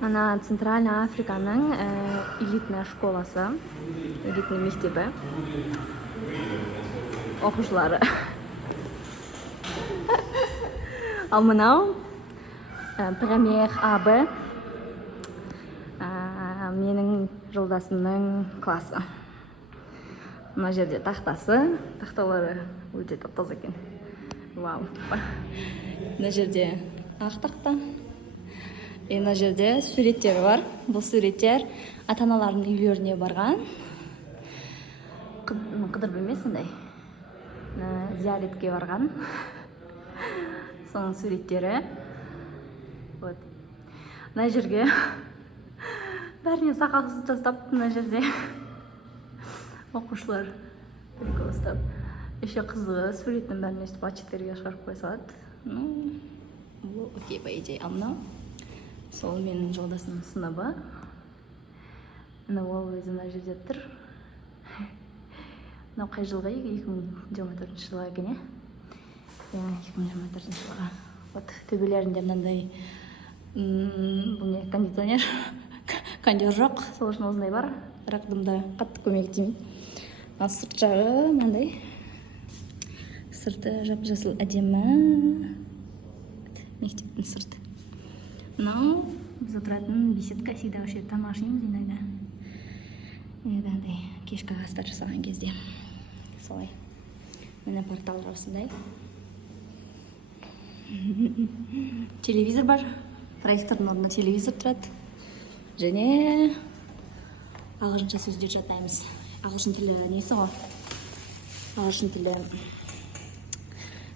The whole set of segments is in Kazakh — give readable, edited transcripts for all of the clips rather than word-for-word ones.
Ана Центральная Африканың элитная школасы, элитный мектебі оқушылары. Ал мынау премьер абы менің жолдасымның классы. Мына жерде тақталары өте тап-таза екен. Вау. Мына жерде ақ тақта. Мына жерде суреттер бар. Бұл суреттер ата-аналардың үйлеріне барған. Қыдырып емес сондай. Зияретке барған. Соның суреттері. Вот. Мына жерге бәріне сақалсыз тастап, мына жерде оқушылар прикол ұстап. Еще қызығы суреттің бәрін өстіп А4-ге шығарып қоя салады. Бұл окей, по идее. Ал мынау сол менің жолдасымның сыныбы. Ол өзі мына жерде тұр. Мынау қай жылға? 2024 жылға екен, 2024 жылға. Вот төбелерінде мынандай бұл не кондиционер. Кондер жоқ, сол үшін осындай бар. Бірақ дымда қатты көмек етемейді. Ал сырт жағы мынандай. Сырты жап-жасыл әдемі. Мектептің сырты. Мынау біз отыратын беседка, всегда вообще тамашнимыз иногда. Андай кешкі астар жасаған кезде. Солай. Міне портал осындай. Телевизор бар. Проектордың орнына телевизор тұрады. Және ағылшынша сөздер жатаймыз. Ағылшын тілі несі ғой? Ағылшын тілі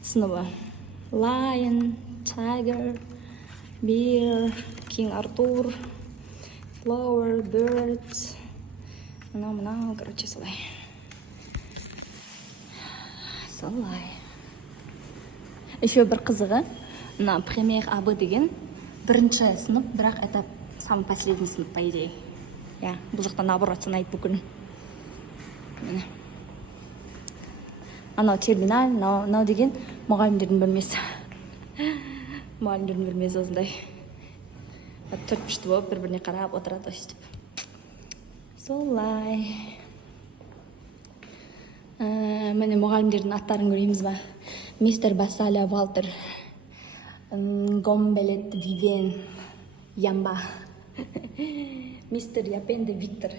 сыныбы. Lion, Tiger, Bear, King Arthur, Flower, Bird. Мынау, короче, солай. Солай. Еще бір қызығы, мына премьер абы деген бірінші сынып, бірақ это самый последний сынып, по идее. Бұл жақта наоборот санайды бүкіл. Анау терминал, мынау деген мұғалімдердің бөлмесі. Мұғалімдердің бөлмесі осындай. Төрт-пішті болып, бір-біріне қарап отырады өстіп. Солай. Міне мұғалімдердің аттарын көреміз ба? Мистер Басаля Валтер, Гомбелет Вивен Ямба, мистер Япенде Виктор,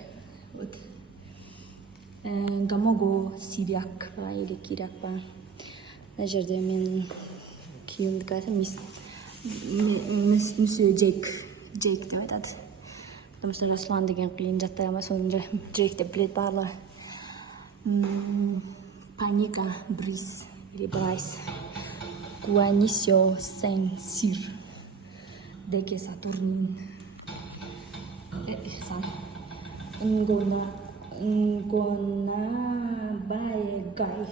Гамого Сиряк или Киряк па. Мына жерде мен күйеуімдікі айтам, Мсье Джейк деп айтады. Потому что Жасұлан деген қиын жаттай алмай, соны Джейк деп біледі барлығы. Паника Брис или Брайс, Гуанисио Сен-Сир, Деке Сатурнин, Ngona Baegay,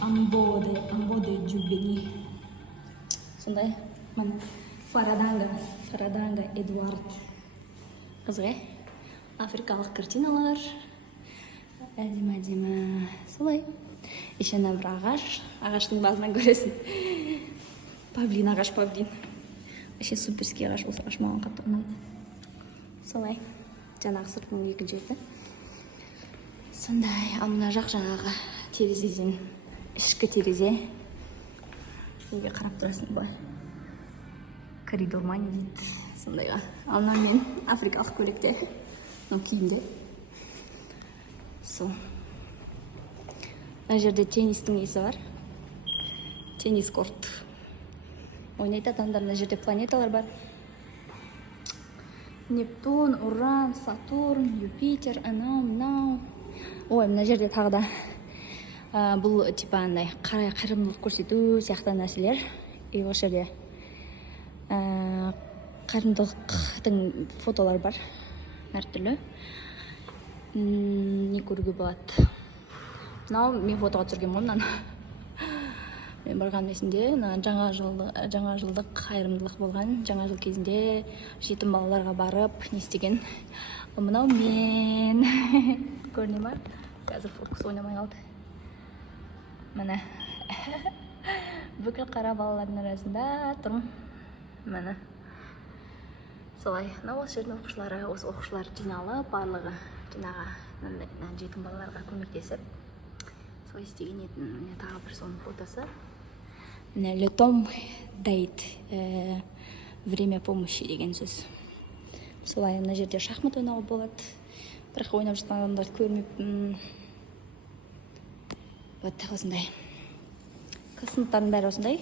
Ambode Jubeni. Сондай, mana Фарадanga Эдуард. Қызығы, африкалық картиналар. Әдемі. Солай. Ешена бір ағаштың базынан көресің. Павлин. Әше суперский ағаш, осы ағаш маған қатты ұнайды. Солай. Жаңағы сыртының екі жерді. Сондай, ал мына жақ жаңағы терезеден, ішкі терезе. Неге қарап тұрасың былай. Коридор ма не дейді. Сондайға. Ал мына мен африкалық көйлекте, киімде. Сол. Мына жерде теннистің несі бар. Теннис корт. Ойнайды адамдар, мына жерде планеталар бар. Нептун, Уран, Сатурн, Юпитер, анау. Ой, мына жерде тағы да бұл типа андай қайырымдылық көрсету сияқты нәрселер. И осы жерде қайырымдылықтың фотолар бар. Әртүрлі. Не көруге болады. Мынау мен фотоға түсірген мұнан. Мен барған месінде жаңа жылдық қайырымдылық болған. Жаңа жыл кезінде жетім балаларға барып не істеген. Мынау мен. Көріне бар. Қазір фокус ойнамай қалды. Міне. Бүкіл қара балалардың арасында тұрмын. міне солай. Осы жердің оқушылары, осы оқушылар жиналып, барлығы жаңағы жетім балаларға көмектесіп солай істеген еді. Міне тағы бір соның фотосы. Міне Le Tom дайт время помощи деген сөз. Солай мына жерде шахмат ойнауға болады. Бірақ ойнап жатқан адамдарды көрмеппін. Вот осындай. Сыныптардың бәрі осындай.